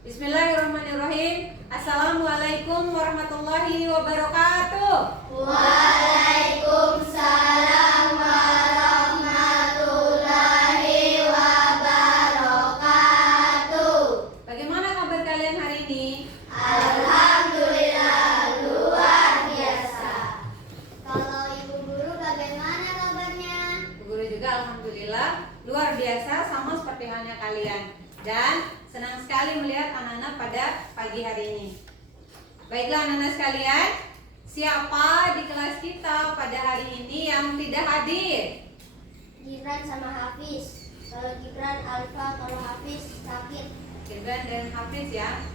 Bismillahirrahmanirrahim. Assalamualaikum warahmatullahi wabarakatuh. Waalaikumsalam warahmatullahi wabarakatuh. Bagaimana kabar kalian hari ini? Alhamdulillah, luar biasa. Kalau Ibu Guru bagaimana kabarnya? Bu Guru juga alhamdulillah luar biasa, sama seperti halnya kalian. Dan senang sekali melihat anak-anak pada pagi hari ini. Baiklah anak-anak sekalian, siapa di kelas kita pada hari ini yang tidak hadir? Gibran sama Hafiz. Kalau Gibran Alfa, kalau Hafiz sakit. Gibran dan Hafiz ya.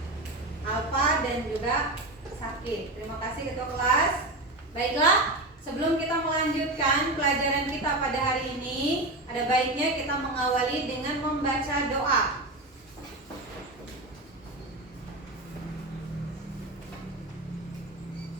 Alfa dan juga sakit. Terima kasih ketua kelas. Baiklah, sebelum kita melanjutkan pelajaran kita pada hari ini, ada baiknya kita mengawali dengan membaca doa.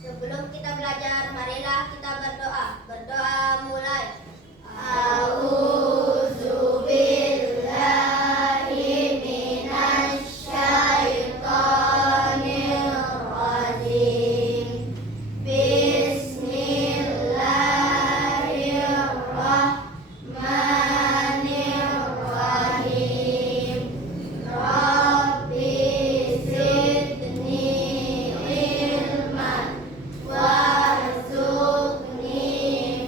Sebelum kita belajar, marilah kita berdoa. Berdoa mulai. A'udzubillahi minasyaitonirrajim. Bismillahirrahmanirrahim. Rabbi zidni ilman warzuqni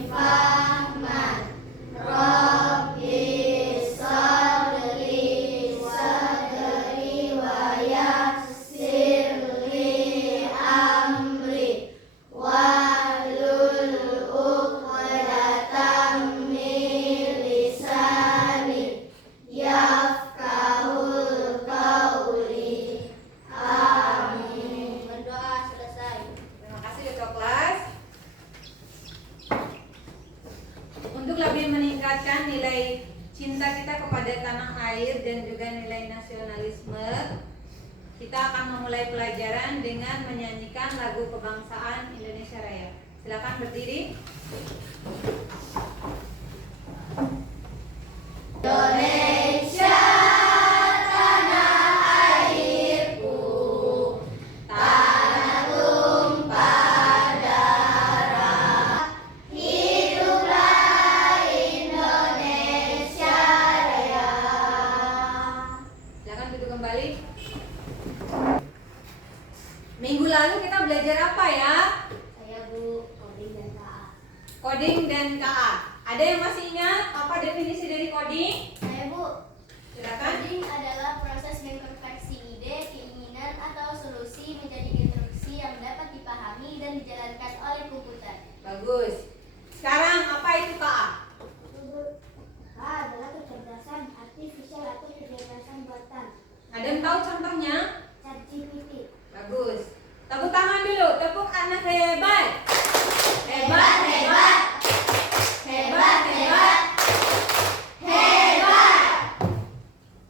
fahman. Rabbi shrli sadri wa yassir li amri wahlul 'uqdatam min lisani yafqahul qawli. Amin. Berdoa selesai. Terima kasih ketua kelas. Untuk lebih meningkatkan nilai cinta kita kepada tanah air dan juga nilai nasionalisme, kita akan memulai pelajaran dengan menyanyikan lagu kebangsaan Indonesia Raya. Silakan berdiri. Indonesia tanah airku, tanah tumpah darah. Hiduplah Indonesia Raya. Silakan duduk kembali. Minggu lalu kita belajar apa ya? Saya Bu, coding dan KA. Coding dan KA. Ada yang masih ingat apa definisi dari coding? Saya Bu. Silakan. Coding adalah proses mengkonversi ide, keinginan, atau solusi menjadi instruksi yang dapat dipahami dan dijalankan oleh komputer. Bagus. Sekarang apa itu KA? K adalah kecerdasan artifisial atau kecerdasan buatan. Ada yang tahu contohnya? ChatGPT. Bagus. Tepuk tangan dulu. Tepuk anak hebat. Hebat, hebat. Hebat, hebat. Hebat.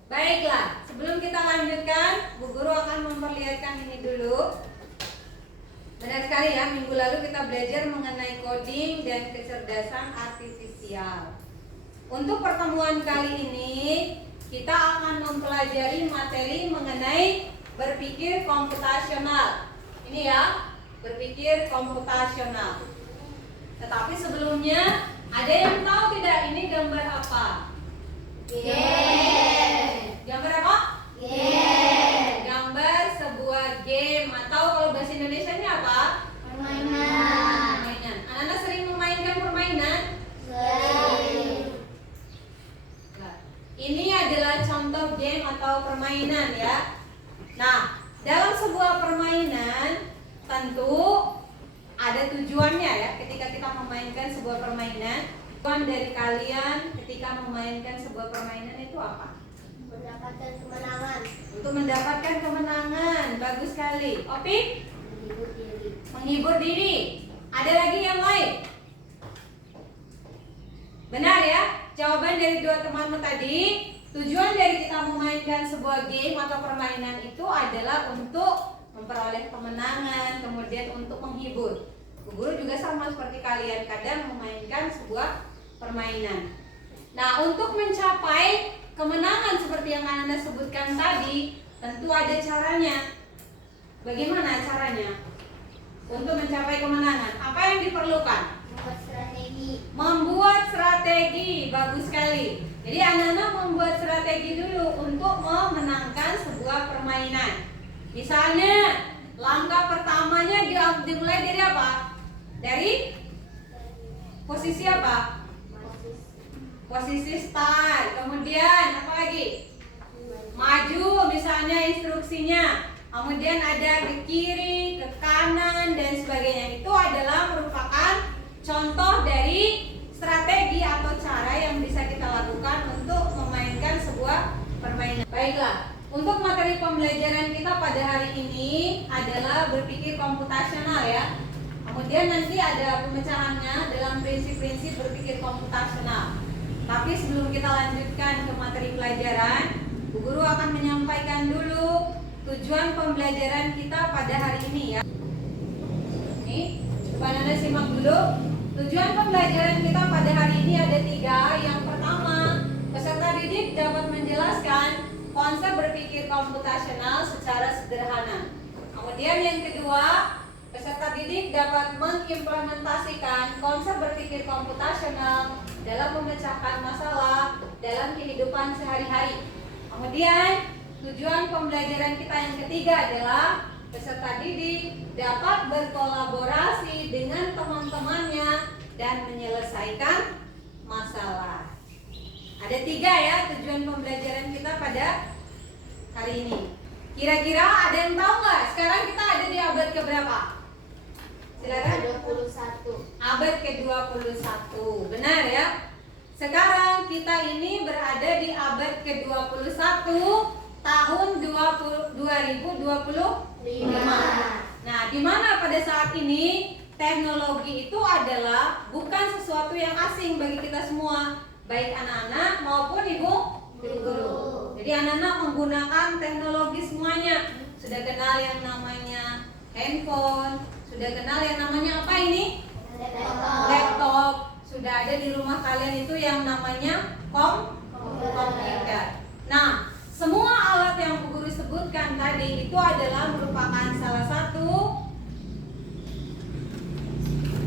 Baiklah, sebelum kita lanjutkan, Bu Guru akan memperlihatkan ini dulu. Benar sekali ya, minggu lalu kita belajar mengenai coding dan kecerdasan artifisial. Untuk pertemuan kali ini, kita akan mempelajari materi mengenai berpikir komputasional. Ini ya, berpikir komputasional. Tetapi sebelumnya, ada yang tahu tidak ini gambar apa? Game. Gambar apa? Game. Gambar sebuah game, atau kalau bahasa Indonesianya apa? Permainan. Permainan. Anak-anak sering memainkan permainan? Sering. Nah, ini adalah contoh game atau permainan ya. Nah, dalam sebuah permainan tentu ada tujuannya ya. Ketika kita memainkan sebuah permainan, tujuan dari kalian ketika memainkan sebuah permainan itu apa? Mendapatkan kemenangan. Untuk mendapatkan kemenangan. Bagus sekali. Opik? Menghibur diri. Menghibur diri. Ada lagi yang lain? Benar ya? Jawaban dari dua temanmu tadi, tujuan dari kita memainkan sebuah game atau permainan itu adalah untuk memperoleh kemenangan, kemudian untuk menghibur. Bu Guru juga sama seperti kalian, kadang memainkan sebuah permainan. Nah, untuk mencapai kemenangan seperti yang Anda sebutkan tadi, tentu ada caranya. Bagaimana caranya untuk mencapai kemenangan? Apa yang diperlukan? Membuat strategi. Membuat strategi, bagus sekali. Jadi anak-anak membuat strategi dulu untuk memenangkan sebuah permainan. Misalnya, langkah pertamanya dimulai dari apa? Dari posisi apa? Posisi start. Kemudian apa lagi? Maju, misalnya instruksinya. Kemudian ada ke kiri, ke kanan, dan sebagainya. Itu adalah merupakan contoh dari strategi atau cara yang bisa kita lakukan untuk memainkan sebuah permainan. Baiklah, untuk materi pembelajaran kita pada hari ini adalah berpikir komputasional ya. Kemudian nanti ada pemecahannya dalam prinsip-prinsip berpikir komputasional. Tapi sebelum kita lanjutkan ke materi pelajaran, Bu Guru akan menyampaikan dulu tujuan pembelajaran kita pada hari ini ya. Nih, coba Anda simak dulu. Tujuan pembelajaran kita pada hari ini ada 3. Yang pertama, peserta didik dapat menjelaskan konsep berpikir komputasional secara sederhana. Kemudian yang kedua, peserta didik dapat mengimplementasikan konsep berpikir komputasional dalam memecahkan masalah dalam kehidupan sehari-hari. Kemudian tujuan pembelajaran kita yang ketiga adalah peserta didik dapat berkolaborasi dengan teman-temannya dan menyelesaikan masalah. Ada 3 ya tujuan pembelajaran kita pada hari ini. Kira-kira ada yang tahu nggak? Sekarang kita ada di abad keberapa? Silakan. 21. Abad ke-21. Benar ya? Sekarang kita ini berada di abad ke-21 tahun 2025. Nah, di mana pada saat ini teknologi itu adalah bukan sesuatu yang asing bagi kita semua, baik anak-anak maupun ibu guru. Jadi anak-anak menggunakan teknologi semuanya. Sudah kenal yang namanya handphone, sudah kenal yang namanya apa ini? Laptop. Sudah ada di rumah kalian itu yang namanya komputer. Nah, semua alat yang Bu Guru sebutkan tadi itu adalah merupakan salah satu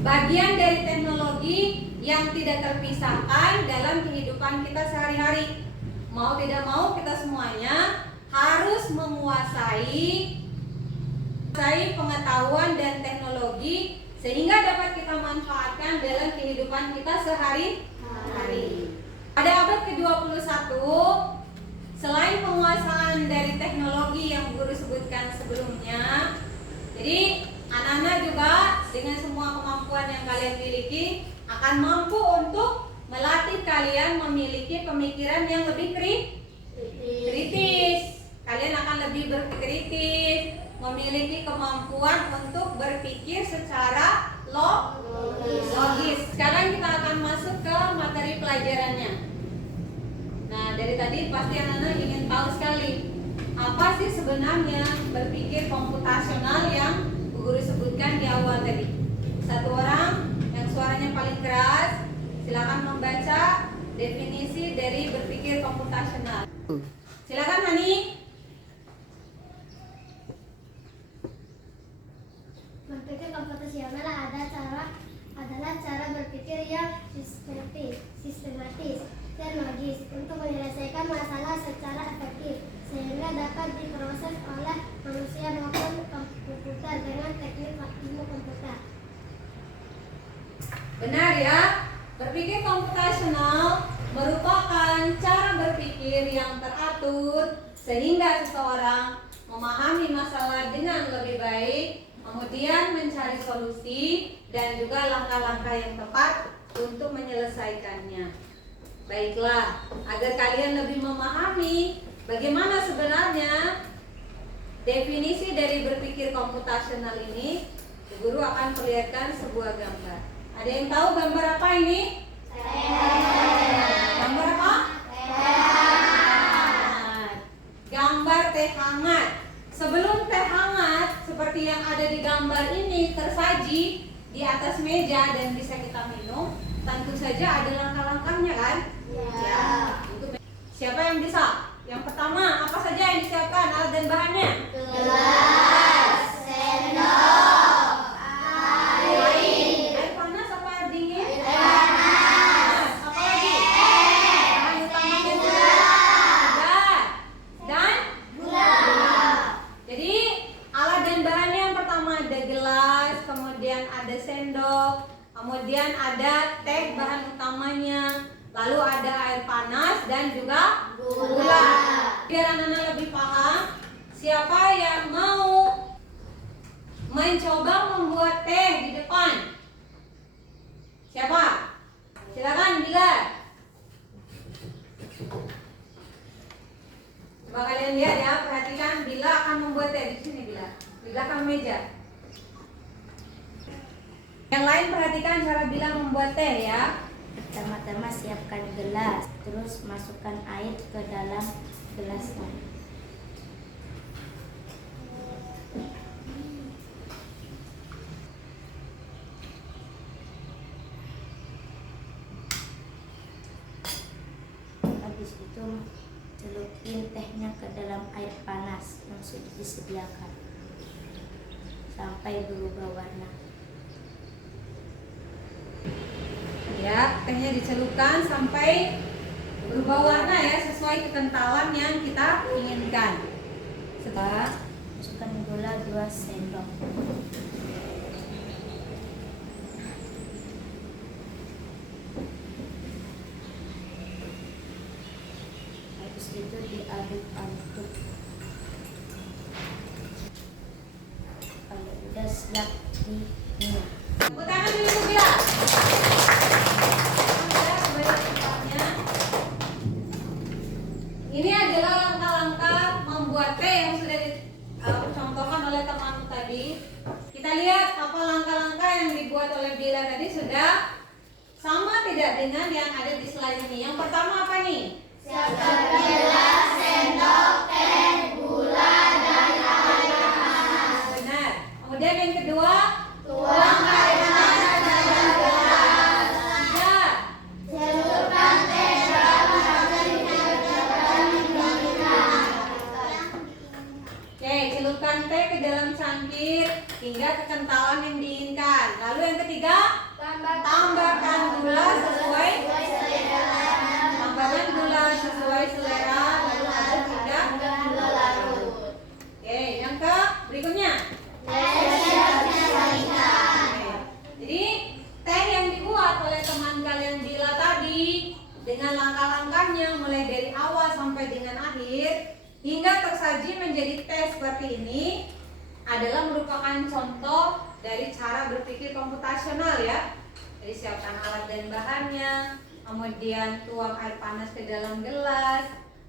bagian dari teknologi yang tidak terpisahkan dalam kehidupan kita sehari-hari. Mau tidak mau kita semuanya harus menguasai pengetahuan dan teknologi sehingga dapat kita manfaatkan dalam kehidupan kita sehari-hari. Pada abad ke-21, selain penguasaan dari teknologi yang Guru sebutkan sebelumnya, jadi anak-anak juga dengan semua kemampuan yang kalian miliki akan mampu untuk melatih kalian memiliki pemikiran yang lebih kritis. Kalian akan lebih berkritis, memiliki kemampuan untuk berpikir secara logis. Sekarang kita akan masuk ke materi pelajarannya. Nah, dari tadi pasti anak-anak ingin tahu sekali apa sih sebenarnya berpikir komputasional yang Bu Guru sebutkan di awal tadi. Satu orang yang suaranya paling keras, silakan membaca definisi dari berpikir komputasional. Silakan Hani. Berpikir komputasional adalah cara berpikir yang sistematis dan logis untuk menyelesaikan masalah secara efektif sehingga dapat diproses oleh manusia maupun komputer dengan teknik ilmu komputer. Benar ya, berpikir komputasional merupakan cara berpikir yang teratur sehingga seseorang memahami masalah dengan lebih baik, kemudian mencari solusi dan juga langkah-langkah yang tepat untuk menyelesaikannya. Baiklah, agar kalian lebih memahami bagaimana sebenarnya definisi dari berpikir komputasional ini, Guru akan perlihatkan sebuah gambar. Ada yang tahu gambar apa ini? Gambar apa? Gambar teh hangat. Sebelum teh hangat seperti yang ada di gambar ini tersaji di atas meja dan bisa kita minum, tentu saja ada langkah-langkahnya kan? Ya. Siapa yang bisa? Yang pertama, apa saja yang disiapkan alat dan bahannya? Gelas, sendok, Air panas apa air dingin? air panas, Apa lagi? Bahan utamanya gula dan gula. jadi alat dan bahannya yang pertama ada gelas, kemudian ada sendok, kemudian ada teh bahan utamanya, lalu ada air panas dan juga gula. Biar anak-anak lebih paham, siapa yang mau mencoba membuat teh di depan? Siapa? Silakan Bila. Coba kalian lihat ya, perhatikan Bila akan membuat teh di sini Bila. Di belakang meja. Yang lain perhatikan cara Bila membuat teh ya. Pertama-tama siapkan gelas, terus masukkan air ke dalam gelasnya. Habis itu celupin tehnya ke dalam air panas yang sudah disediakan sampai berubah warna. Ya, tehnya dicelupkan sampai berubah warna ya, sesuai kekentalan yang kita inginkan. Setelah Masukkan gula 2 sendok. Habis itu diaduk-aduk. Kalau udah siap diminum. tepuk tangan dulu Bila. Ya, sebagai tempatnya. Ini adalah langkah-langkah membuat teh yang sudah dicontohkan oleh teman tadi. Kita lihat apa langkah-langkah yang dibuat oleh Bila tadi sudah sama tidak dengan yang ada di slide ini. Yang pertama apa nih? Siapkan gelas, sendok, teh, gula, dan air panas. Benar. Kemudian yang kedua, Tuang air panas ke dalam gelas. tiga. Celupkan teh dalam cangkir dan didinginkan. Oke, celupkan teh ke dalam cangkir hingga kekentalan yang diinginkan. Lalu yang ketiga, tambahkan gula sesuai selera. Lalu aduk hingga larut. Oke, yang berikutnya. Oke. Jadi teh yang dibuat oleh teman kalian Bila tadi dengan langkah-langkahnya mulai dari awal sampai dengan akhir hingga tersaji menjadi teh seperti ini adalah merupakan contoh dari cara berpikir komputasional ya. Jadi siapkan alat dan bahannya, kemudian tuang air panas ke dalam gelas,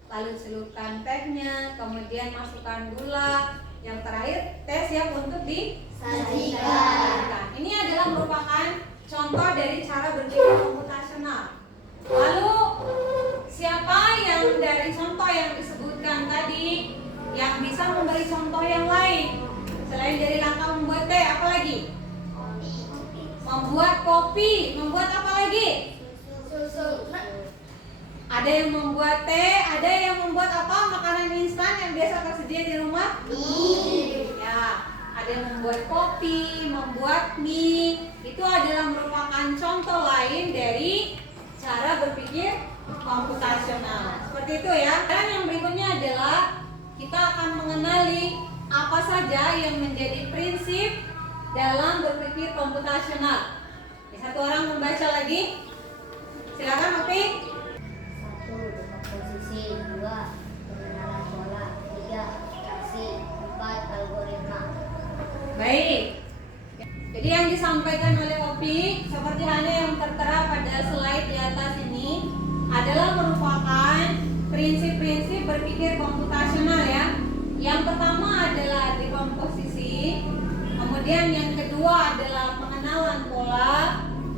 lalu celupkan tehnya, kemudian masukkan gula, yang terakhir teh siap untuk disajikan. Ini adalah merupakan contoh dari cara berpikir komputasional. Lalu siapa yang dari contoh yang disebutkan tadi yang bisa memberi contoh yang lain selain dari langkah membuat teh? Apa lagi? Membuat kopi. Membuat apa lagi? Susu. Ada yang membuat teh, ada yang membuat apa? Makanan instan yang biasa tersedia di rumah? Ya, ada yang membuat kopi, membuat mie. Itu adalah merupakan contoh lain dari cara berpikir komputasional. Seperti itu ya. Dan yang berikutnya adalah kita akan mengenali apa saja yang menjadi prinsip dalam berpikir komputasional. Satu orang membaca lagi. Silakan Opi. 1. Dekomposisi. 2. Pengenalan pola. 3. Abstraksi. 4. Algoritma. Baik. Jadi yang disampaikan oleh Opi seperti halnya yang tertera pada slide di atas ini adalah merupakan prinsip-prinsip berpikir komputasional ya. Yang pertama adalah dekomposisi, kemudian yang kedua adalah pengenalan pola,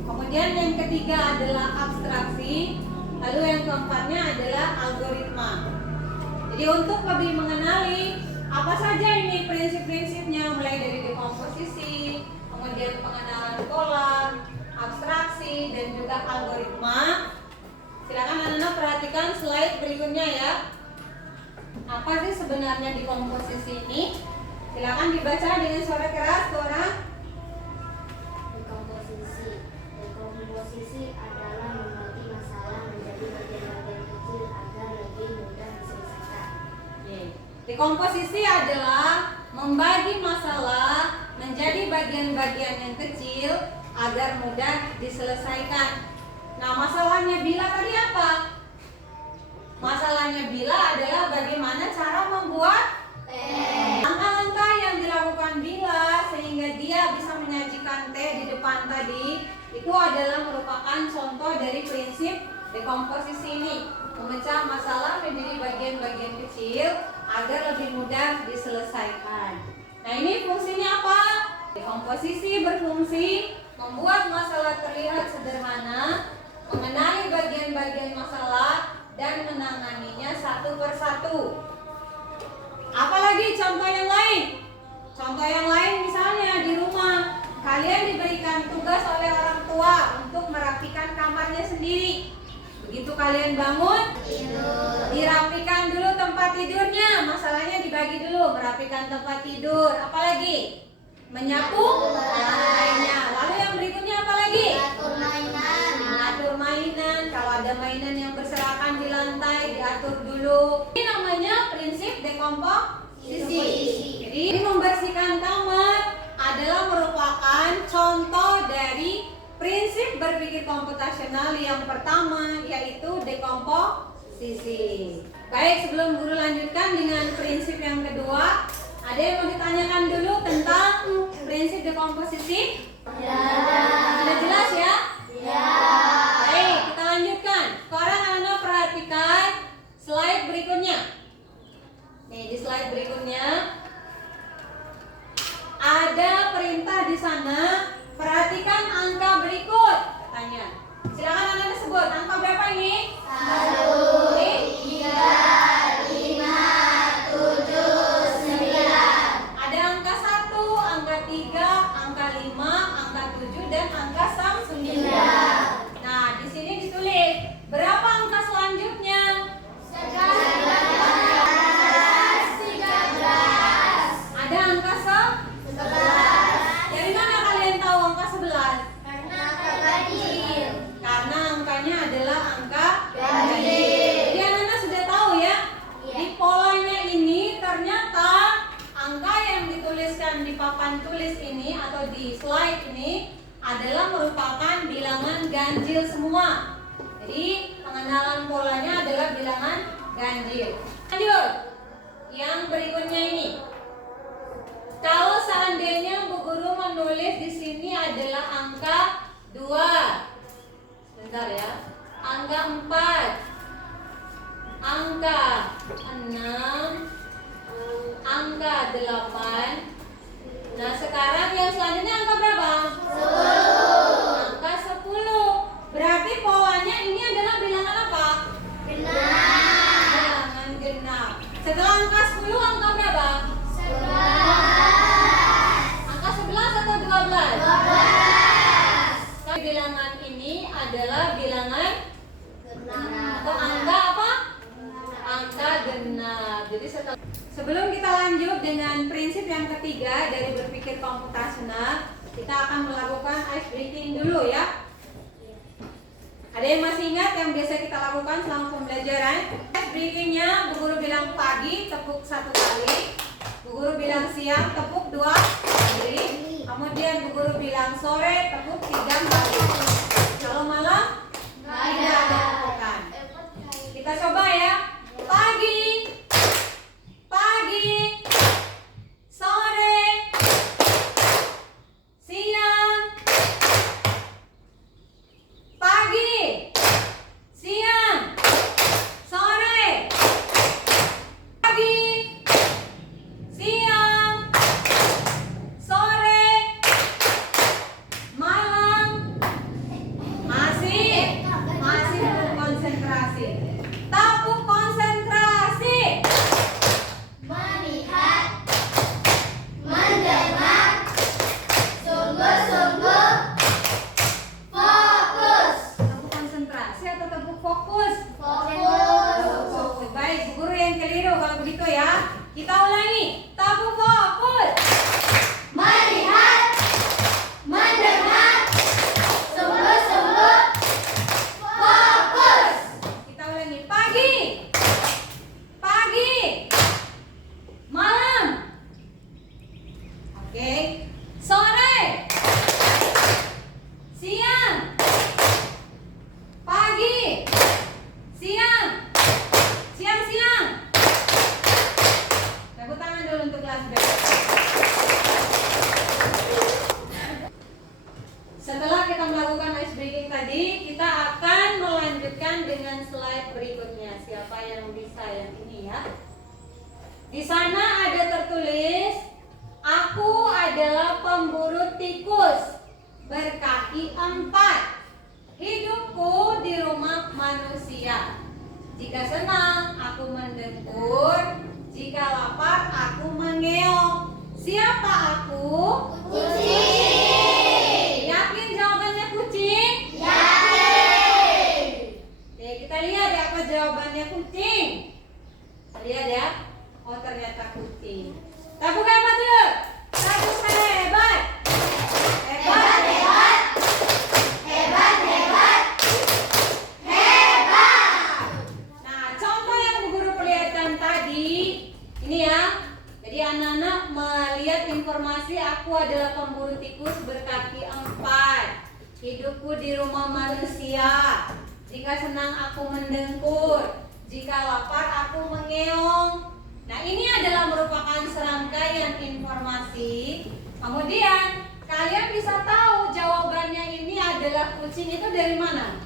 kemudian yang ketiga adalah abstraksi, lalu yang keempatnya adalah algoritma. Jadi untuk lebih mengenali apa saja ini prinsip-prinsipnya mulai dari dekomposisi, kemudian pengenalan pola, abstraksi, dan juga algoritma. Silakan anak-anak perhatikan slide berikutnya ya. Apa sih sebenarnya di komposisi ini? Silakan dibaca dengan suara keras tuh orang. Dekomposisi adalah membagi masalah menjadi bagian-bagian kecil agar lebih mudah diselesaikan. Dekomposisi adalah membagi masalah menjadi bagian-bagian yang kecil agar mudah diselesaikan. Nah, masalahnya Bila tadi apa? Masalahnya Bila adalah bagaimana cara membuat langkah-langkah yang dilakukan Bila sehingga dia bisa menyajikan teh di depan tadi. Itu adalah merupakan contoh dari prinsip dekomposisi ini. Memecah masalah menjadi bagian-bagian kecil agar lebih mudah diselesaikan. Nah, ini fungsinya apa? Dekomposisi berfungsi membuat masalah terlihat sederhana, mengenali bagian-bagian masalah, dan menanganinya satu persatu. Apalagi contoh yang lain? Contoh yang lain misalnya di rumah, kalian diberikan tugas oleh orang tua untuk merapikan kamarnya sendiri. Begitu kalian bangun, dirapikan dulu tempat tidurnya. Masalahnya dibagi dulu, merapikan tempat tidur. Apalagi? Menyapu lantainya. Lalu yang berikutnya apa lagi? Mengatur mainan. Kalau ada mainan yang berserakan di lantai, diatur dulu. Ini namanya prinsip dekomposisi. Jadi membersihkan kamar adalah merupakan contoh dari prinsip berpikir komputasional yang pertama, yaitu dekomposisi. Baik, sebelum guru lanjutkan dengan prinsip yang kedua, ada yang mau ditanyakan dulu tentang prinsip dekomposisi? Sudah jelas ya? Baik, kita lanjutkan. Sekarang anak perhatikan slide berikutnya. Nih, di slide berikutnya ada perintah di sana. Perhatikan angka berikut, katanya. Silakan anak sebut. Angka berapa ini? 1, 3, 5, 7, 9. Ada angka 1, angka 3, angka 5, angka 7, dan angka 9. Nah, di sini ditulis berapa angka selanjutnya? 11, 13. Ada angka 11. Dari mana kalian tahu angka 11? Karena angka ganjil. Karena angkanya adalah angka Ganjil. Jadi anak-anak sudah tahu ya. Di polanya ini ternyata angka yang dituliskan di papan tulis ini atau di slide ini adalah merupakan bilangan ganjil semua. Jadi pengenalan polanya adalah bilangan ganjil. Lanjut. Yang berikutnya ini. Kalau seandainya Bu Guru menulis di sini adalah angka 2. Sebentar ya. Angka 4. Angka 6. Angka 8. Nah, sekarang yang selanjutnya angka berapa? 10. Angka 10. Berarti polanya ini adalah bilangan apa? Bilangan genap. Setelah angka 10 angka berapa? 11. Angka 11 atau 12? 12. Bilangan ini adalah bilangan Genap. atau angka apa? Angka genap. Jadi sebelum kita lanjut dengan prinsip yang ketiga dari berpikir komputasional, kita akan melakukan ice breaking dulu ya. Ada yang masih ingat yang biasa kita lakukan selama pembelajaran? Ice breakingnya Bu Guru bilang pagi tepuk 1 kali, Bu Guru bilang siang tepuk 2 kali, kemudian Bu Guru bilang sore tepuk 3 kali. Kalau malam tidak ada tepukan. Kita coba ya. Pagi, pagi, sore, siang, pagi, siang, sore, pagi, siang, sore, malam. Masih belum konsentrasi. Tepuk Oke. Sore. Siang. Pagi. Siang. Siang-siang. Tepuk tangan dulu untuk kelas B. Setelah kita melakukan ice breaking tadi, kita akan melanjutkan dengan slide berikutnya. Siapa yang bisa yang ini ya? Di sana ada tertulis, aku adalah pemburu tikus berkaki 4. Hidupku di rumah manusia. Jika senang, aku mendengkur. Jika lapar, aku mengeong. Siapa aku? Kucing. Yakin jawabannya kucing? Yakin. Oke, kita lihat ya apa jawabannya kucing. Lihat ya. Oh, ternyata kucing. Tepuk apa tuh? Tepuk hebat. Hebat, hebat. Hebat, hebat. Hebat. Nah, contoh yang Bu Guru perlihatkan tadi, ini ya. Jadi anak-anak melihat informasi aku adalah pemburu tikus berkaki 4. Hidupku di rumah manusia. Jika senang aku mendengkur. Jika lapar aku mengeong. Nah, ini adalah merupakan serangkaian informasi. Kemudian kalian bisa tahu jawabannya ini adalah kucing itu dari mana?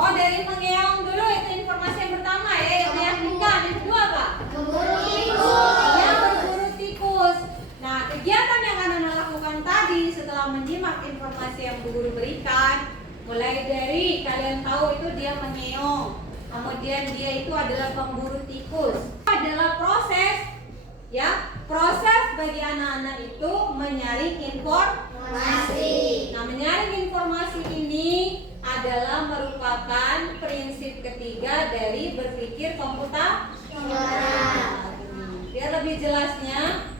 Oh, dari mengeong dulu, itu informasi yang pertama ya, yang meyakinkan. Yang kedua apa? Pemburu tikus. Ya, berburu tikus. Nah, kegiatan yang anak-anak lakukan tadi setelah menyimak informasi yang Bu Guru berikan, mulai dari kalian tahu itu dia mengeong, kemudian dia itu adalah pemburu tikus. Adalah proses ya, proses bagi anak-anak itu menyaring informasi. Nah, menyaring informasi ini adalah merupakan prinsip ketiga dari berpikir komputasional. Biar lebih jelasnya,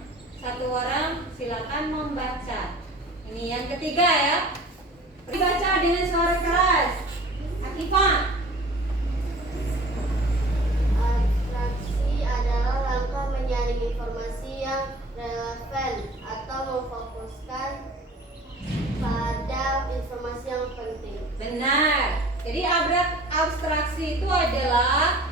satu orang silakan membaca. Ini yang ketiga ya. Dibaca dengan suara keras. Akifah. Abstraksi adalah langkah menyaring informasi yang relevan atau memfokuskan pada informasi yang penting. Benar. Jadi abstraksi itu adalah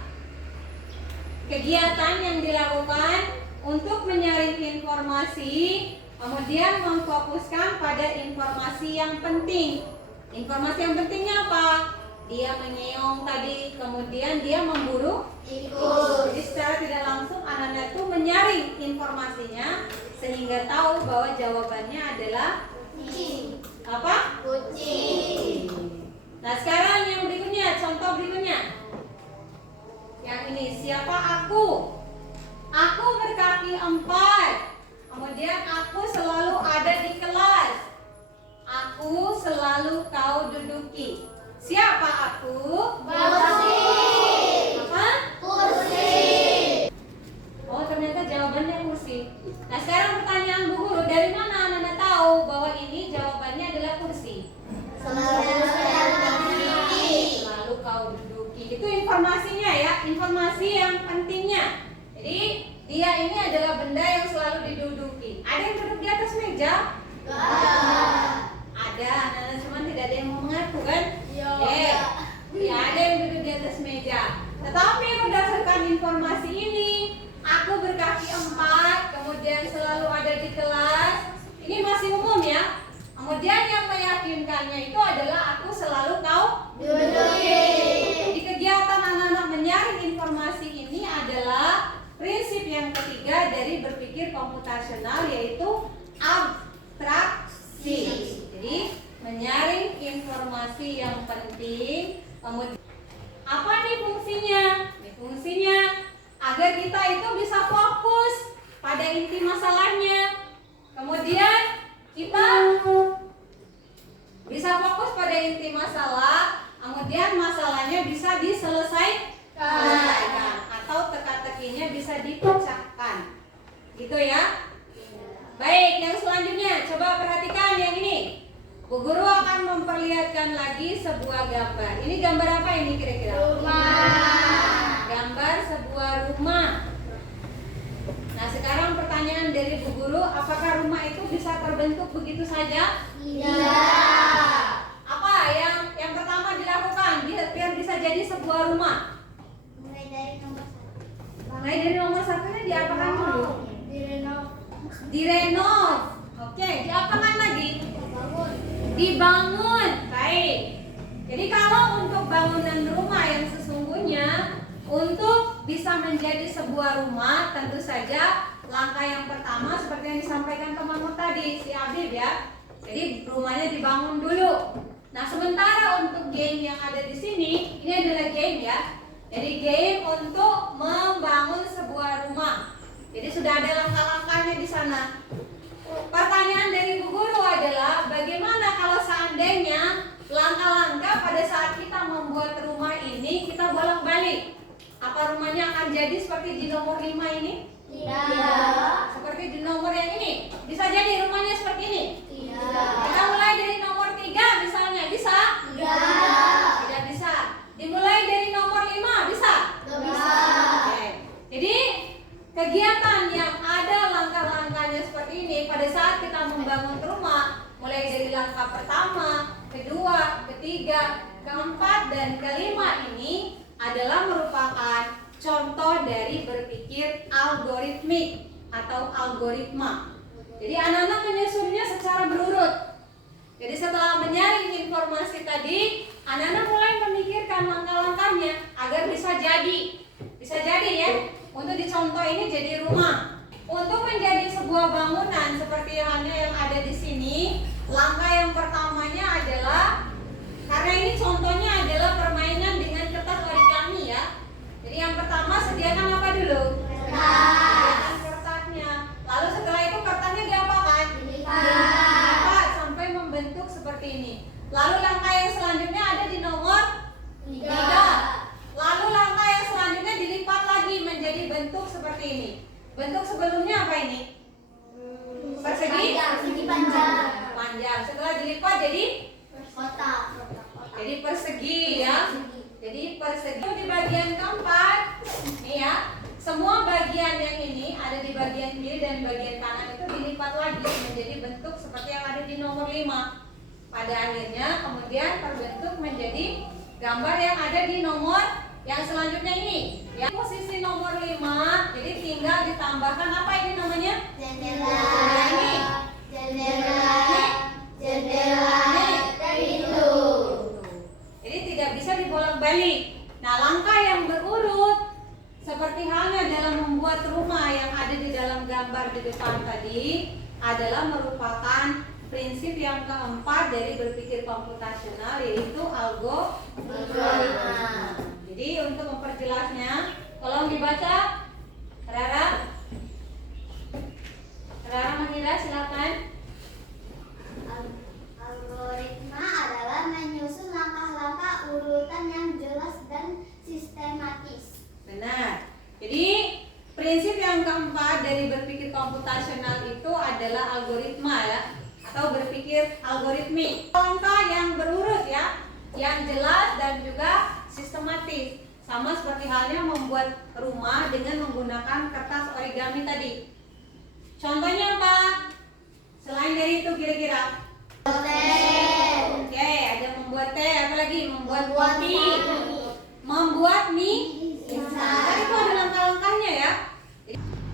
kegiatan yang dilakukan untuk menyaring informasi, kemudian memfokuskan pada informasi yang penting. Informasi yang pentingnya apa? Dia mengeong tadi, kemudian dia memburu tikus. Jadi secara tidak langsung anak-anak itu menyaring informasinya sehingga tahu bahwa jawabannya adalah Kucing. apa? Kucing. Nah, sekarang yang berikutnya, contoh berikutnya. Yang ini, siapa aku? Aku berkaki 4. Kemudian aku selalu ada di kelas. Aku selalu kau duduki. Siapa aku? Kursi. Apa? Kursi. Oh, ternyata jawabannya kursi. Nah, sekarang pertanyaan Bu Guru, dari mana anak-anak tahu bahwa ini jawabannya adalah kursi? Selalu Selalu kau duduki. Itu informasinya ya, informasi yang pentingnya. Jadi dia ini adalah benda yang selalu diduduki. Ada yang duduk di atas meja? Ada, anak-anak cuman tidak ada yang mau mengaku kan? Ya, ada yang duduk di atas meja. Tetapi berdasarkan informasi ini, aku berkaki 4, kemudian selalu ada di kelas. Ini masih umum ya. Kemudian yang meyakinkannya itu adalah aku selalu kau duduki. Di kegiatan anak-anak menyaring informasi ini adalah prinsip yang ketiga dari berpikir komputasional, yaitu abstraksi. Jadi menyaring informasi yang penting. Kemudian apa nih fungsinya? Fungsinya agar kita itu bisa fokus pada inti masalahnya. Kemudian kita bisa fokus pada inti masalah, kemudian masalahnya bisa diselesaikan atau teka-tekinya bisa dipecahkan. Gitu ya. Baik, yang selanjutnya coba perhatikan yang ini. Bu Guru akan memperlihatkan lagi sebuah gambar. Ini gambar apa ini kira-kira? Rumah. Gambar sebuah rumah. Nah, sekarang pertanyaan dari Bu bisa terbentuk begitu saja? Tidak. Apa yang pertama dilakukan biar bisa jadi sebuah rumah? Mulai dari nomor 1. Mulai dari nomor satunya diapakan dulu? Direnov. Direnov. Oke, diapakan lagi? Bangun. Dibangun. Baik. Jadi kalau untuk bangunan rumah yang sesungguhnya untuk bisa menjadi sebuah rumah, tentu saja langkah yang pertama seperti yang disampaikan temanmu tadi, si Habib ya. Jadi rumahnya dibangun dulu. Nah, sementara untuk game yang ada di sini, ini adalah game ya. Jadi game untuk membangun sebuah rumah. Jadi sudah ada langkah-langkahnya di sana. Pertanyaan dari Bu Guru adalah bagaimana kalau seandainya langkah-langkah pada saat kita membuat rumah ini kita bolak-balik? Apa rumahnya akan jadi seperti di nomor 5 ini? Tidak. Seperti di nomor yang ini? Bisa jadi rumahnya seperti ini? Tidak. Kita mulai dari nomor 3 misalnya, bisa? Tidak. Tidak bisa. Dimulai dari nomor 5, bisa? Tidak bisa. Oke. Jadi kegiatan yang ada langkah-langkahnya seperti ini pada saat kita membangun rumah, mulai dari langkah pertama, kedua, ketiga, keempat, dan kelima ini adalah merupakan contoh dari berpikir algoritmik atau algoritma. Jadi anak-anak menyusunnya secara berurut. Jadi setelah menyaring informasi tadi, anak-anak mulai memikirkan langkah-langkahnya agar bisa jadi. Bisa jadi ya. Untuk dicontoh ini jadi rumah. Untuk menjadi sebuah bangunan seperti halnya yang ada di sini, langkah yang pertamanya adalah, karena ini contohnya adalah permainan dengan kertas origami ya. Jadi yang pertama sediakan apa dulu? Sediakan kertasnya. Lalu setelah itu kertasnya diapakan? Dilipat sampai membentuk seperti ini. Lalu langkah yang selanjutnya ada di nomor 3. Lalu langkah yang selanjutnya dilipat lagi menjadi bentuk seperti ini. Bentuk sebelumnya apa ini? Persegi? Persegi panjang. Panjang. Setelah dilipat jadi Kotak. jadi persegi ya. Jadi persegi di bagian keempat. Nih ya. Semua bagian yang ini ada di bagian kiri dan bagian kanan itu dilipat lagi menjadi bentuk seperti yang ada di nomor 5. Pada akhirnya kemudian terbentuk menjadi gambar yang ada di nomor yang selanjutnya ini. Yang posisi nomor 5, jadi tinggal ditambahkan apa ini namanya? Jendela. Ini. Jendela. Jendela. Pintu. Jadi tidak bisa dibolak-balik. Nah, langkah yang berurut seperti halnya dalam membuat rumah yang ada di dalam gambar di depan tadi adalah merupakan prinsip yang keempat dari berpikir komputasional, yaitu algoritma. Jadi untuk memperjelasnya, tolong dibaca. Rara Mahira silakan. Algoritma adalah menyusun langkah-langkah urutan yang jelas dan sistematis. Benar. Jadi prinsip yang keempat dari berpikir komputasional itu adalah algoritma ya, atau berpikir algoritmik. Langkah yang berurut ya, yang jelas dan juga sistematis. Sama seperti halnya membuat rumah dengan menggunakan kertas origami tadi. Contohnya apa? Selain dari itu kira-kira? Oke, ada membuat teh, apa lagi? Membuat kopi, membuat mie. Nah, itu ada langkah-langkahnya ya.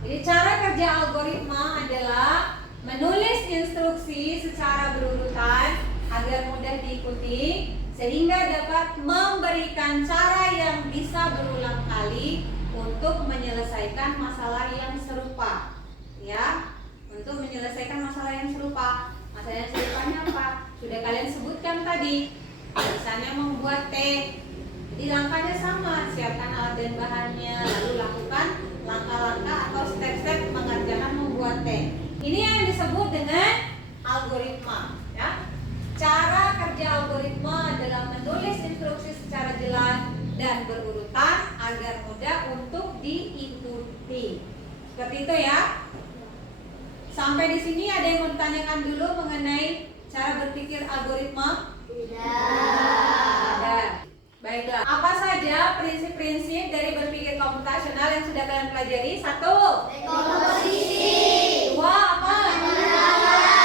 Jadi cara kerja algoritma adalah menulis instruksi secara berurutan agar mudah diikuti sehingga dapat memberikan cara yang bisa berulang kali untuk menyelesaikan masalah yang serupa. Ya, untuk menyelesaikan masalah yang serupa. Masalah yang serupanya apa? Sudah kalian sebutkan tadi. Misalnya membuat teh. Jadi langkahnya sama, siapkan alat dan bahannya, lalu lakukan langkah-langkah atau step-step mengerjakan membuat teh. Ini yang disebut dengan algoritma, ya. Cara kerja algoritma adalah menulis instruksi secara jelas dan berurutan agar mudah untuk diikuti. Seperti itu ya. Sampai di sini ada yang mau ditanyakan dulu mengenai cara berpikir algoritma? Tidak. Ada. Baiklah. Apa saja prinsip-prinsip dari berpikir komputasional yang sudah kalian pelajari? 1. Dekomposisi. 2 apa? Penerapan.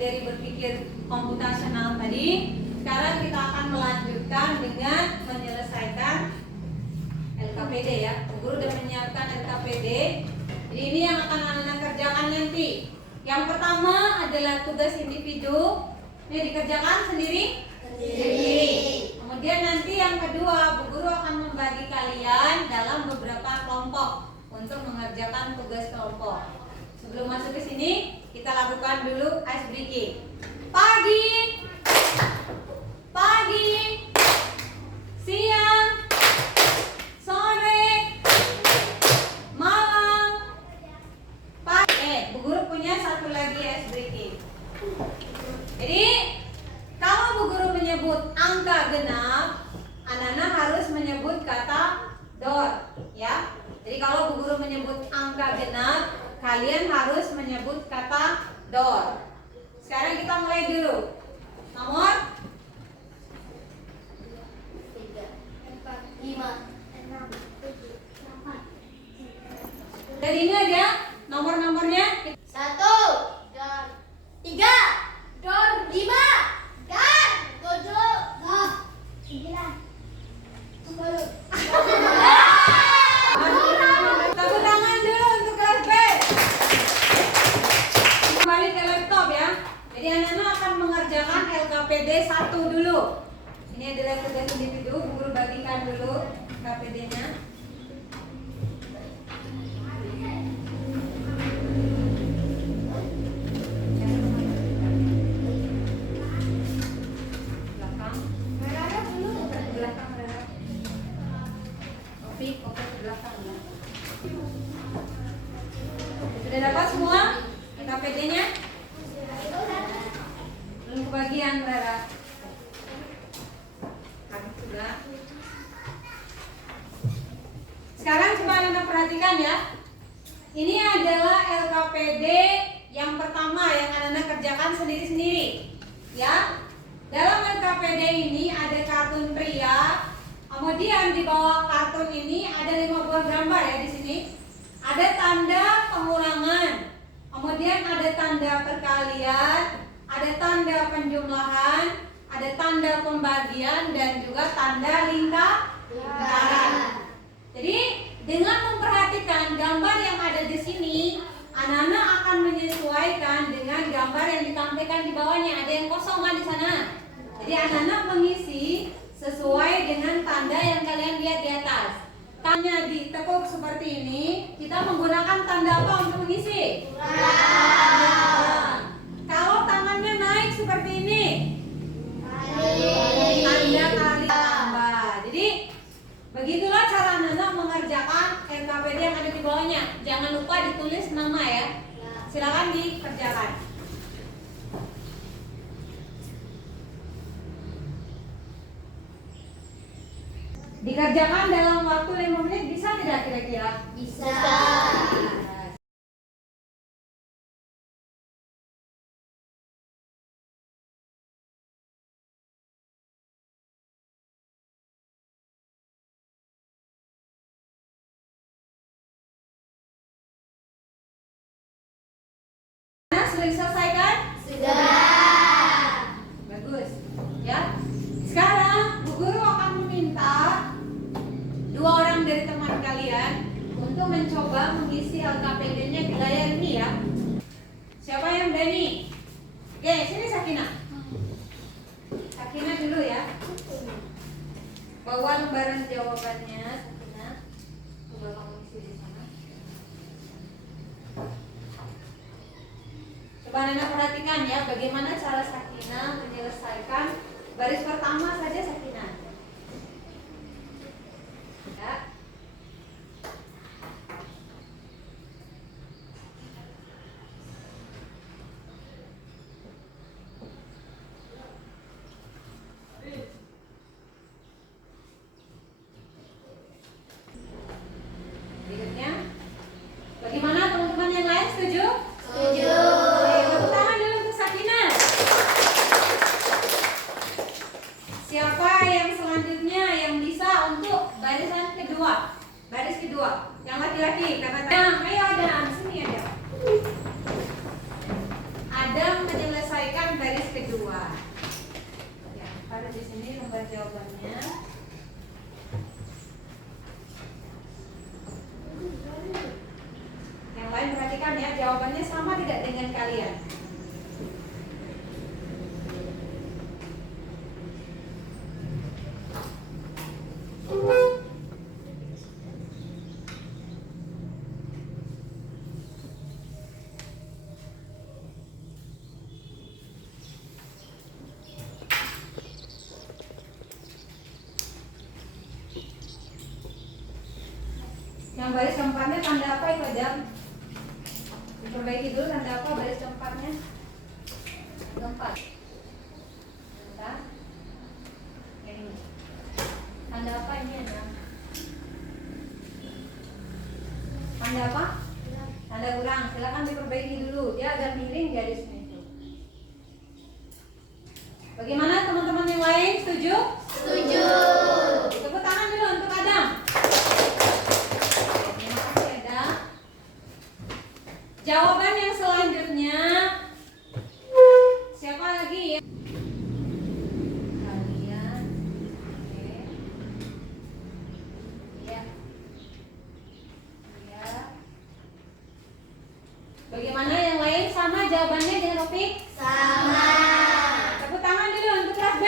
dari berpikir komputasional tadi. Sekarang kita akan melanjutkan dengan menyelesaikan LKPD ya. Bu Guru sudah menyiapkan LKPD. Jadi ini yang akan anak-anak kerjakan nanti. Yang pertama adalah tugas individu. Ini dikerjakan sendiri. Kemudian nanti yang kedua, Bu Guru akan membagi kalian dalam beberapa kelompok untuk mengerjakan tugas kelompok. Sebelum masuk ke sini, kita lakukan dulu ice breaking. Pagi, siang, sore, malam, pagi. Bu Guru punya satu lagi ice breaking. Jadi kalau Bu Guru menyebut angka genap, anak-anak harus menyebut kata door, ya. Jadi kalau Bu Guru menyebut angka genap, kalian harus menyebut kata door. Sekarang kita mulai dulu. Nomor 3, 4, 5. dari ini aja nomor-nomornya. 1, dan 3, dan 5, dan 7, 10. Tepuk tangan dulu untuk kelas B. Kembali ke laptop ya. Jadi anak-anak akan mengerjakan LKPD 1 dulu. Ini adalah tugas individu. Bu Guru bagikan dulu LKPD-nya. Belakang. Belakang. Oke, ke belakang ya. Sudah dapat semua LKPD-nya? Belum kebagian, Rara. Sudah. Sekarang coba Anda perhatikan ya. Ini adalah LKPD yang pertama yang Anda kerjakan sendiri-sendiri. Ya. Dalam LKPD ini ada kartun pria. Kemudian di bawah kartun ini ada 5 buah gambar ya di sini. Ada tanda pengulangan. Kemudian ada tanda perkalian, ada tanda penjumlahan, ada tanda pembagian dan juga tanda lingkaran. Jadi dengan memperhatikan gambar yang ada di sini, anak-anak akan menyesuaikan dengan gambar yang ditampilkan di bawahnya. Ada yang kosong kan di sana. Jadi anak-anak mengisi sesuai dengan tanda yang kalian lihat di atas. Tandanya ditekuk seperti ini, kita menggunakan tanda apa untuk mengisi? Kalau tangannya naik seperti ini, tanda kali tambah. Jadi begitulah cara anak-anak mengerjakan LKPD yang ada di bawahnya. Jangan lupa ditulis nama ya. Silakan dikerjakan. Dikerjakan dalam waktu 5 menit bisa tidak kira-kira? Bisa. Nah, sudah diselesaikan? Sudah. Bagus. Ya. Sekarang Bu Guru akan meminta 2 orang dari teman kalian untuk mencoba mengisi LKPD-nya di layar ini ya. Siapa yang berani? Oke, sini Sakinah. Sakinah dulu ya. Bawa lembaran jawabannya, Sakinah. Coba kamu isi di sana. Coba Nana perhatikan ya, bagaimana cara Sakinah menyelesaikan baris pertama saja Sakinah. Ya. Berikutnya, bagaimana teman-teman yang lain setuju? Setuju. Oke, tepuk tangan dulu untuk Sakinah. Siapa yang sini lembar jawabannya. Yang lain perhatikan ya, jawabannya sama tidak dengan kalian? Yang baris keempatnya tanda apa itu Adam? Diperbaiki dulu tanda apa baris keempatnya? Keempat. Bentar. Ini. Tanda apa ini Adam? Tanda apa? Tanda kurang. Silakan diperbaiki dulu. Dia agak miring garisnya itu. Bagaimana teman-teman yang lain? Setuju? Setuju. Tepuk tangan dulu untuk Adam. Terima kasih Adam. Jawaban yang selanjutnya siapa lagi ya? Kalian. Oke. Ya. Ya. Bagaimana yang lain sama jawabannya dengan topik? Sama. Tepuk tangan dulu untuk kelas B.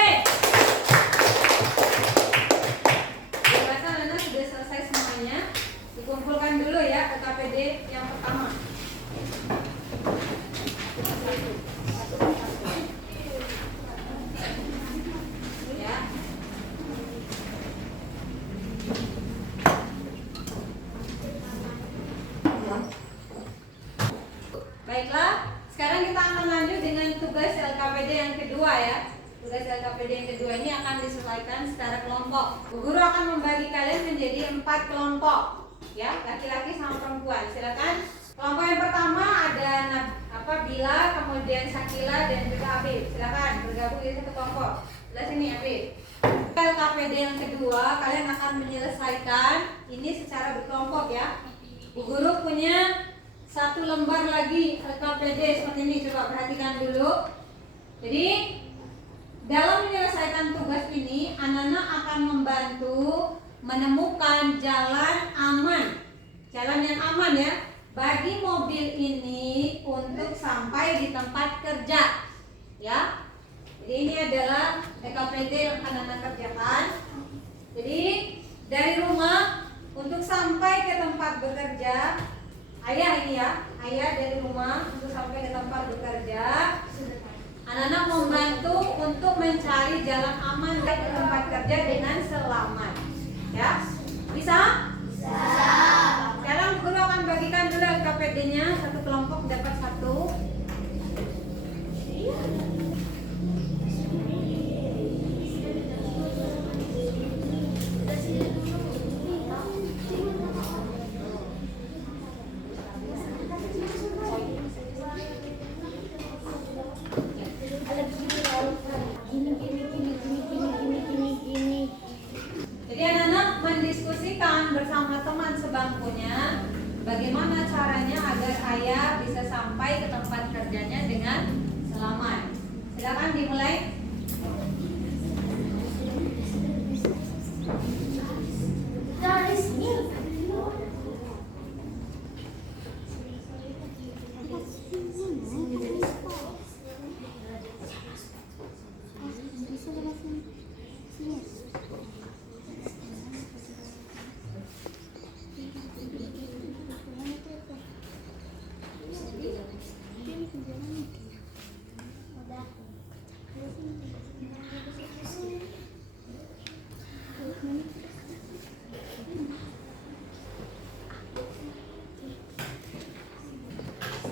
Saya rasa Nana sudah selesai semuanya. Dikumpulkan dulu ya KPD yang pertama. Ya. Baiklah, sekarang kita akan lanjut dengan tugas LKPD yang kedua ya. Tugas LKPD yang kedua ini akan disesuaikan secara kelompok. Bu Guru akan membagi kalian menjadi 4 kelompok, ya, laki-laki sama perempuan. Silakan. Kelompok yang pertama ada Bila, kemudian Sakila dan juga Afif. Silakan bergabung di satu kelompok. Sebelah sini Afif. LKPD yang kedua kalian akan menyelesaikan ini secara berkelompok ya. Bu Guru punya 1 lembar lagi LKPD seperti ini, coba perhatikan dulu. Jadi dalam menyelesaikan tugas ini, anak-anak akan membantu menemukan jalan aman, jalan yang aman ya, bagi mobil ini untuk sampai di tempat kerja, ya. Jadi ini adalah LKPD yang akan anak kerjakan. Jadi dari rumah untuk sampai ke tempat bekerja. Ayah ini ya, ayah dari rumah untuk sampai ke tempat bekerja. Anak-anak membantu untuk mencari jalan aman ke tempat kerja dengan selamat. Ya, bisa? Bisa. Sekarang Guru akan bagikan dulu LKPD-nya, satu kelompok dapat 1. Jadi anak-anak mendiskusikan bersama teman sebangkunya bagaimana caranya agar ayah bisa sampai ke tempat kerjanya dengan selamat. Silakan dimulai.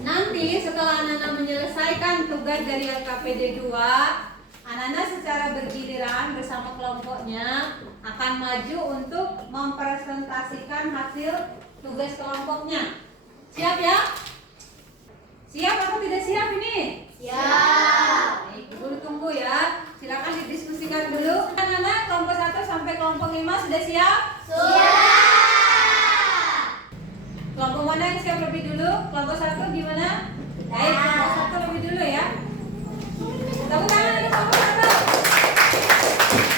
Nanti setelah anak-anak menyelesaikan tugas dari LKPD 2, anak-anak secara bergiliran bersama kelompoknya akan maju untuk mempresentasikan hasil tugas kelompoknya. Siap ya? Siap atau tidak siap ini? Siap. Baik, Guru tunggu ya. Silakan didiskusikan dulu. Anak-anak kelompok 1 sampai kelompok 5 sudah siap? Siap. Kelompok mana yang siap lebih dulu? Kelompok 1 gimana? Baik, kelompok 1 lebih dulu ya. Tepuk tangan untuk kelompok 1.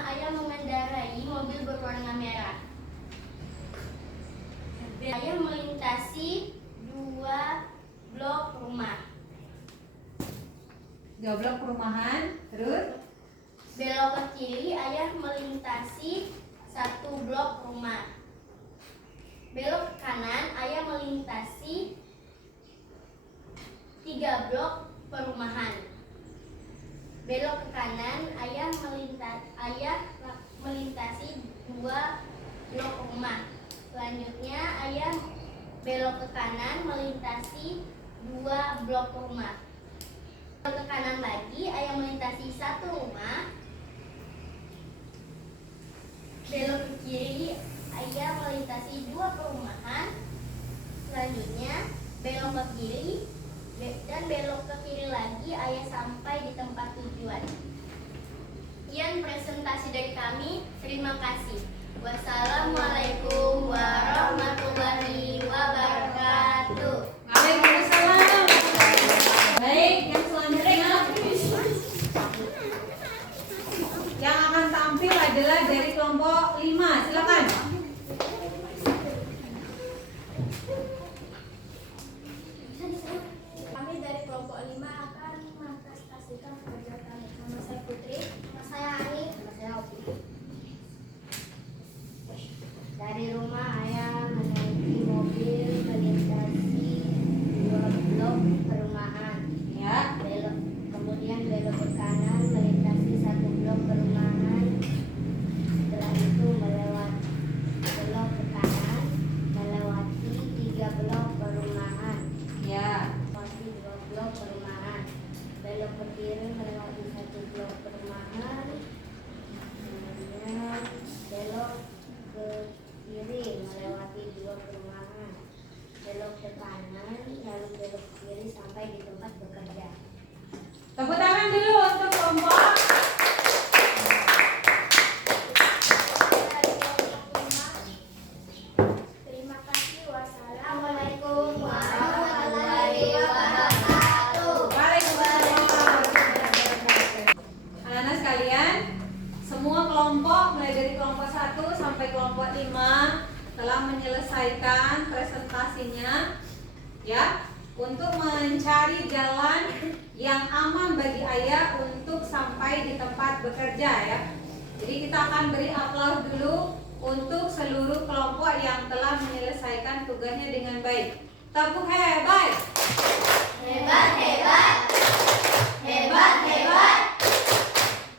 Ayah mengendarai mobil berwarna merah. Ayah melintasi 2 blok rumah. 2 blok perumahan. Terus Belok ke kiri, ayah melintasi 1 blok rumah. Belok ke kanan, ayah melintasi 3 blok perumahan. Belok ke kanan, ayah melintasi 2 blok rumah. Selanjutnya, ayah belok ke kanan melintasi 2 blok rumah. Belok ke kanan lagi, ayah melintasi 1 rumah. Belok ke kiri, ayah melintasi 2 perumahan. Selanjutnya, belok ke kiri dan belok ke kiri lagi, ayah sampai di tempat tujuan. Sekian presentasi dari kami. Terima kasih. Wassalamualaikum warahmatullahi wabarakatuh. Waalaikumsalam. Baik, yang selanjutnya yang akan tampil adalah dari kelompok 5. Silakan. Kami dari kelompok 5 akan mempresentasikan pekerjaan kami. Nama saya Putri, nama saya Ani, nama saya Opi. Dari rumah ayah menaiki mobil melintasi 2 blok perumahan. Ya. Kemudian belok ke kanan melintasi 1 blok perumahan. Setelah itu belok ke kanan melewati 3 blok perumahan. Ya. Melewati 2 blok perumahan. Belok ke kiri melewati 1 blok perumahan. Kemudian belok ke kiri melewati 2 perumahan. Belok ke kanan lalu belok ke kiri sampai di tempat bekerja. Tepuk tangan dulu untuk kelompok. Dari kelompok 5, terima kasih. Wassalamualaikum warahmatullahi wabarakatuh. Waalaikumsalam. Anak-anak sekalian, semua kelompok mulai dari kelompok 1 sampai kelompok 5 telah menyelesaikan presentasinya, ya, untuk mencari jalan yang aman bagi ayah untuk sampai di tempat bekerja, ya. Jadi kita akan beri aplaus dulu untuk seluruh kelompok yang telah menyelesaikan tugasnya dengan baik. Tepuk hebat. Hebat, hebat. Hebat, hebat.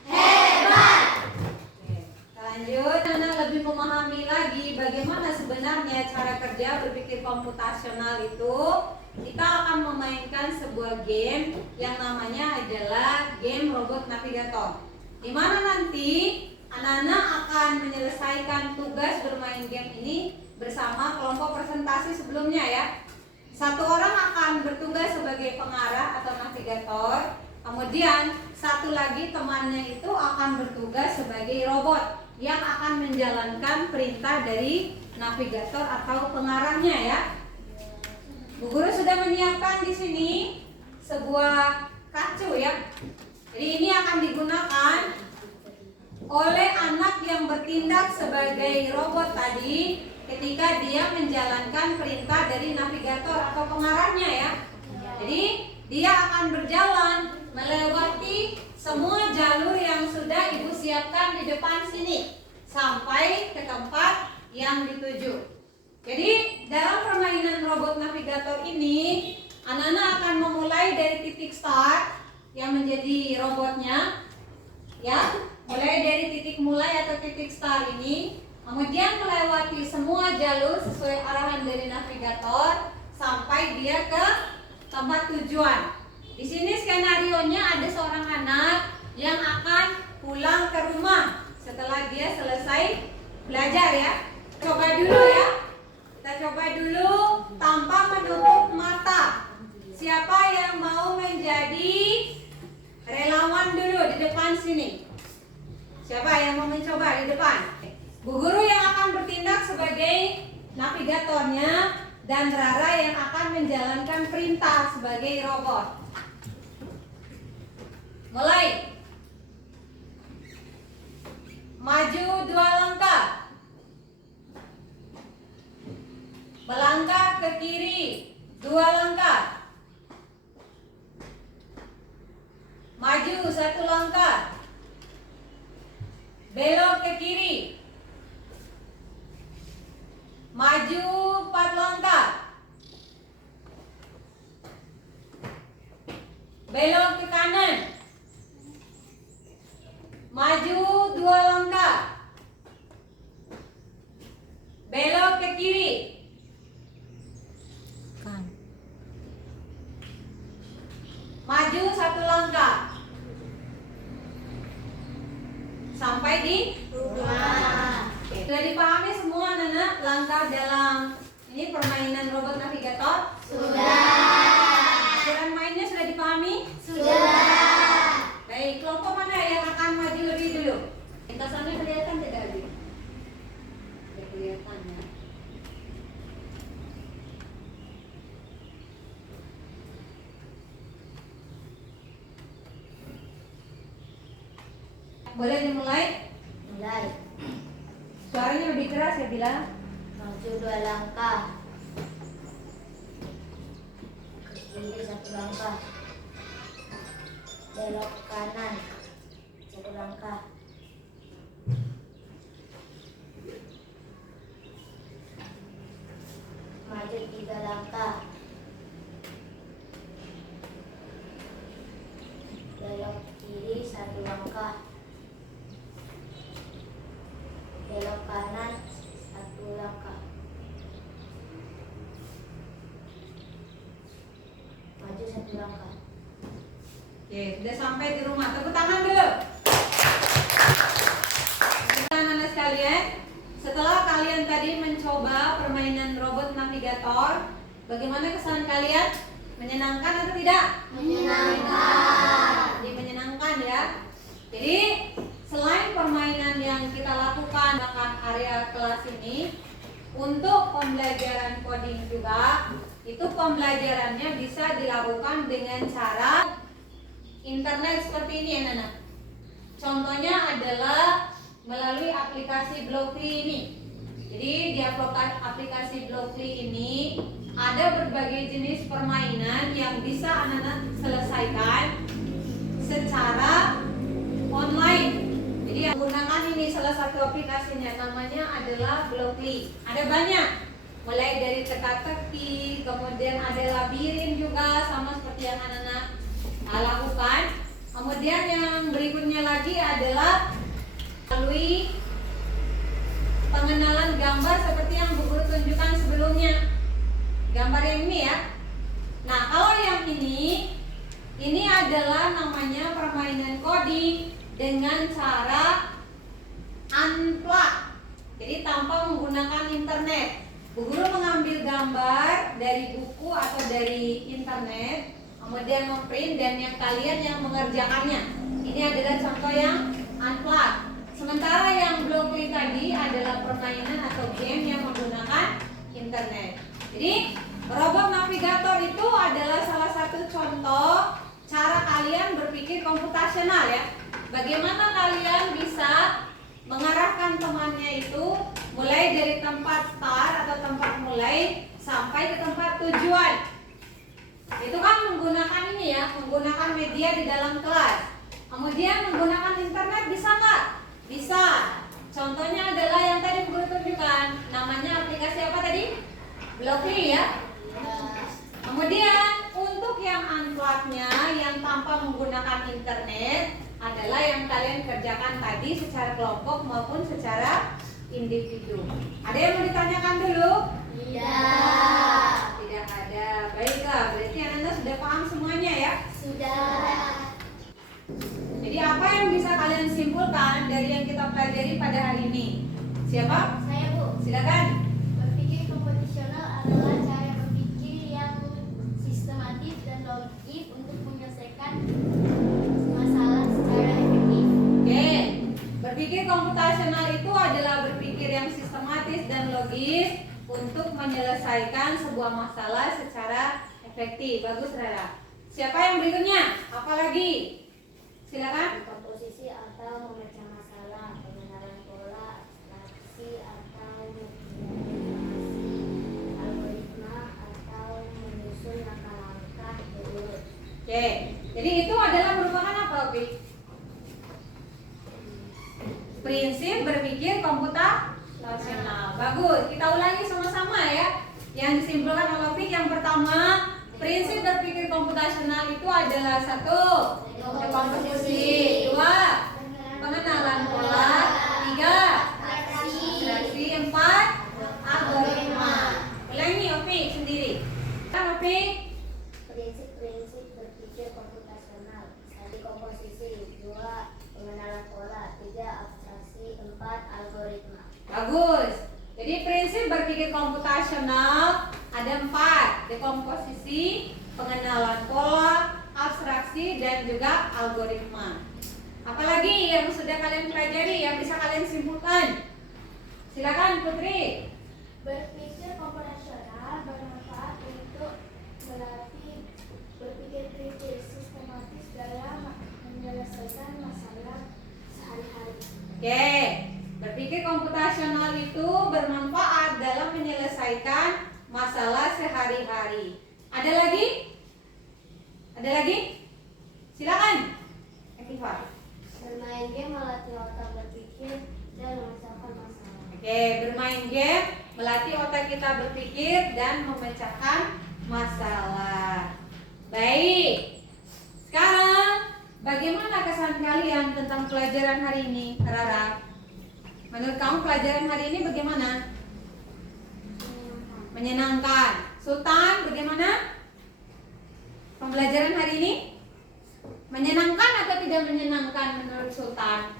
Hebat. Oke, kita lanjut. Anak lebih memahami lagi bagaimana sebenarnya cara kerja berpikir komputasional itu. Kita akan memainkan sebuah game yang namanya adalah game robot navigator. Di mana nanti anak-anak akan menyelesaikan tugas bermain game ini bersama kelompok presentasi sebelumnya, ya. Satu orang akan bertugas sebagai pengarah atau navigator. Kemudian satu lagi temannya itu akan bertugas sebagai robot yang akan menjalankan perintah dari navigator atau pengarahnya, ya. Bu Guru sudah menyiapkan di sini sebuah kacu, ya. Jadi ini akan digunakan oleh anak yang bertindak sebagai robot tadi ketika dia menjalankan perintah dari navigator atau pengarahnya, ya. Jadi dia akan berjalan melewati semua jalur yang sudah Ibu siapkan di depan sini sampai ke tempat yang dituju. Jadi dalam permainan robot navigator ini, anak-anak akan memulai dari titik start yang menjadi robotnya, ya, mulai dari titik mulai atau titik start ini, kemudian melewati semua jalur sesuai arahan dari navigator sampai dia ke tempat tujuan. Di sini skenarionya ada seorang anak yang akan pulang ke rumah setelah dia selesai belajar, ya. Coba dulu, ya. Kita coba dulu tanpa menutup mata. Siapa yang mau menjadi relawan dulu di depan sini? Siapa yang mau mencoba di depan? Bu Guru yang akan bertindak sebagai navigatornya dan Rara yang akan menjalankan perintah sebagai robot. Mulai. Maju 2 langkah. Melangkah ke kiri 2 langkah. Maju 1 langkah. Belok ke kiri. Maju 4 langkah. Belok ke kanan. Maju 2 langkah. Belok ke kiri. Maju 1 langkah. Sampai di Rumah. Sudah dipahami semua anak-anak langkah dalam ini permainan robot navigator? Sudah. Aturan mainnya sudah dipahami? Sudah. Baik, kelompok mana yang akan maju lebih dulu? Lintasannya kelihatan tidak Abi? Tidak kelihatan ya. Boleh dimulai? Mulai. Suaranya lebih keras ya bilang. Maju 2 langkah. Ke kiri 1 langkah. Belok ke kanan 1 langkah. Maju 3 langkah. Belok kiri 1 langkah. Belok kanan 1 langkah. Maju 1 langkah. Oke, sudah sampai di rumah. Tepuk tangan dulu. Anak-anak sekalian, setelah kalian tadi mencoba permainan robot navigator, bagaimana kesan kalian? Menyenangkan atau tidak? Menyenangkan. Jadi menyenangkan ya. Jadi selain permainan yang kita lakukan di area kelas ini, untuk pembelajaran coding juga, itu pembelajarannya bisa dilakukan dengan cara internet seperti ini ya Nana. Contohnya adalah melalui aplikasi Blockly ini. Jadi di aplikasi Blockly ini ada berbagai jenis permainan yang bisa anak-anak selesaikan secara online. Jadi yang menggunakan ini salah satu aplikasinya namanya adalah Blockly. Ada banyak, mulai dari teka-teki, kemudian ada labirin juga sama seperti yang anak-anak lakukan. Kemudian yang berikutnya lagi adalah melalui pengenalan gambar seperti yang Bu Guru tunjukkan sebelumnya. Gambar yang ini ya. Nah, kalau yang ini adalah namanya permainan coding dengan cara unplug. Jadi tanpa menggunakan internet. Bu Guru mengambil gambar dari buku atau dari internet, kemudian memprint dan yang kalian yang mengerjakannya. Ini adalah contoh yang unplug. Sementara yang Blockly tadi adalah permainan atau game yang menggunakan internet. Jadi robot navigator itu adalah salah satu contoh cara kalian berpikir komputasional ya. Bagaimana kalian bisa mengarahkan temannya itu mulai dari tempat start atau tempat mulai sampai ke tempat tujuan. Itu kan menggunakan ini ya, menggunakan media di dalam kelas. Kemudian menggunakan internet bisa nggak? Bisa. Contohnya adalah yang tadi Bu Guru tunjukkan. Namanya aplikasi apa tadi? Blockly ya. Kemudian untuk yang unplug-nya yang tanpa menggunakan internet adalah yang kalian kerjakan tadi secara kelompok maupun secara individu. Ada yang mau ditanyakan dulu? Iya. Tidak ada. Baiklah, berarti anak-anak sudah paham semuanya ya? Sudah. Jadi apa yang bisa kalian simpulkan dari yang kita pelajari pada hari ini? Siapa? Saya Bu. Silakan. Berpikir komputasional adalah cara berpikir yang sistematis dan logis untuk menyelesaikan masalah secara efektif. Oke. Berpikir komputasional itu adalah berpikir yang sistematis dan logis untuk menyelesaikan sebuah masalah secara efektif. Bagus, Rara. Siapa yang berikutnya? Apalagi? Silakan. Komposisi atau memecah masalah, pengenalan Prinsip berpikir komputasional. Bagus. Kita ulangi sama-sama ya. Yang disimpulkan oleh Opik yang pertama, prinsip berpikir komputasional itu adalah satu, dekomposisi, dua, pengenalan pola, tiga, abstraksi, empat, algoritma. Ulangi Opik sendiri. Kan Opik? Prinsip-prinsip berpikir komputasional. 1. Komposisi. 2. Pengenalan pola. 3. Abstraksi. 4. Algoritma. Bagus. Jadi prinsip berpikir komputasional ada 4, dekomposisi, pengenalan pola, abstraksi, dan juga algoritma. Apalagi yang sudah kalian pelajari yang bisa kalian simpulkan? Silakan Putri. Berpikir komputasional bermanfaat untuk melatih berpikir kritis sistematis dalam menyelesaikan masalah sehari-hari. Oke, berpikir komputasional itu bermanfaat dalam menyelesaikan masalah sehari-hari. Ada lagi? Ada lagi? Silakan. Akifah. Bermain game melatih otak berpikir dan memecahkan masalah. Oke, bermain game melatih otak kita berpikir dan memecahkan masalah. Baik. Sekarang bagaimana kesan kalian tentang pelajaran hari ini, Rara? Menurut kamu pelajaran hari ini bagaimana? Menyenangkan. Sultan, bagaimana? Pembelajaran hari ini menyenangkan atau tidak menyenangkan menurut Sultan?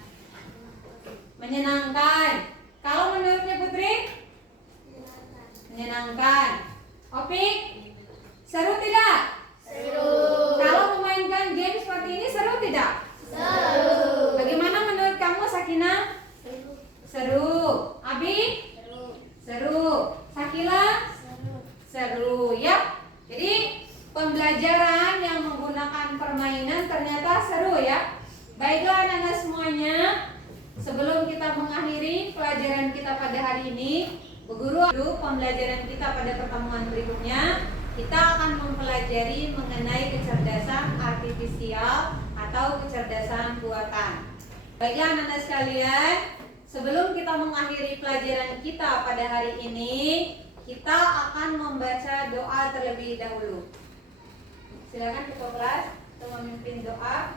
Menyenangkan. Kalau menurutnya Putri? Menyenangkan. Opik? Seru tidak? Seru. Kalau memainkan game seperti ini seru tidak? Seru. Bagaimana menurut kamu Sakinah? Seru. Abi? Seru. Sakila? Seru ya. Jadi pembelajaran yang menggunakan permainan ternyata seru ya. Baiklah anak-anak semuanya, sebelum kita mengakhiri pelajaran kita pada hari ini, Bu Guru, pembelajaran kita pada pertemuan berikutnya kita akan mempelajari mengenai kecerdasan artifisial atau kecerdasan buatan. Baiklah anak-anak sekalian, sebelum kita mengakhiri pelajaran kita pada hari ini, kita akan membaca doa terlebih dahulu. Silakan ketua kelas untuk memimpin doa.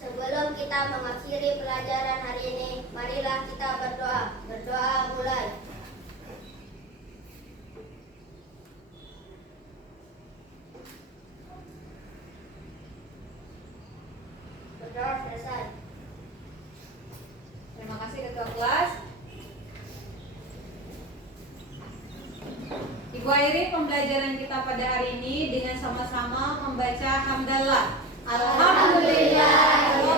Sebelum kita mengakhiri pelajaran hari ini, marilah kita berdoa. Berdoa mulai. Berdoa selesai. Terima kasih ketua kelas. Ibu akhiri pembelajaran kita pada hari ini dengan sama-sama membaca hamdalah. Alhamdulillah.